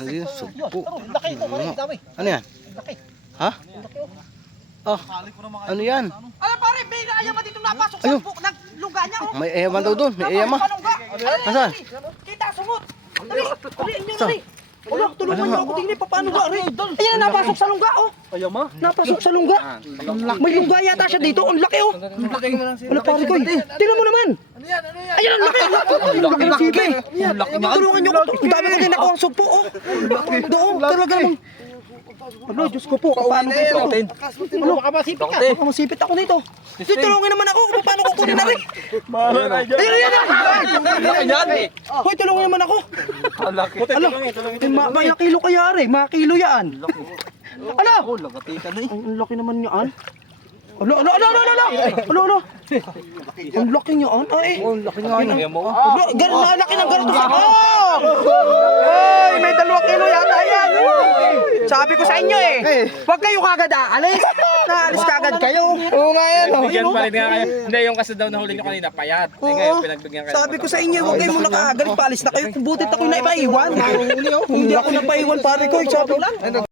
Ayun, sugpo. Laki ito, dami. Ano yan? Laki. Ha? Oh, ano yan? Ano pare, may ayaman dito napasok sa Ayun. lungga niya. Oh. May eyaman daw doon. May eyama. Nasaan? Kita, sungot. Dali, dali, inyo, Saan? dali. Ulo, tulungan niyo ako tingin paano ba rin? Ayan, napasok sa lungga, oh. Ayama. Napasok sa lungga. May lungga yata siya dito. Ang laki, oh. Wala pare ko. Tingnan mo naman. Ano yan? Ano yan? Ayan, ang laki. Ang laki ng sibe. Tulungan niyo ko. Ang dami ko din ako ang sugpo, oh. Doon, talaga namang. Ano, Diyos ko po, paano ko ito? Ano, baka masipit ka. Baka masipit ako nito. Tulungan naman ako kung paano ko kunin na rin. Ayun, ayan, ayan. Hoy, tulungan naman ako. Ano, mga kilo kaya rin, mga kilo yan. Ano? Ang laki naman yan. Ano? Ang laki niyan. Ay, ang laki nga yan. Ang laki ng ganito. Ay, may 2 kilo yata yan. Sabi ko sa inyo eh. Huwag kayo kagad aalis. Naalis kagad kayo. Oo nga yan. Bigyan pa rin nga kayo. Hindi, yung kasi daw nahuli nyo kanina, payat. Hindi ngayon, pinagbigyan kayo. Sabi ko sa inyo, huwag kayo muna kaagad. Paalis na kayo. Butit ako na ipaiwan. Hindi ako napaiwan pare ko. Sabi lang.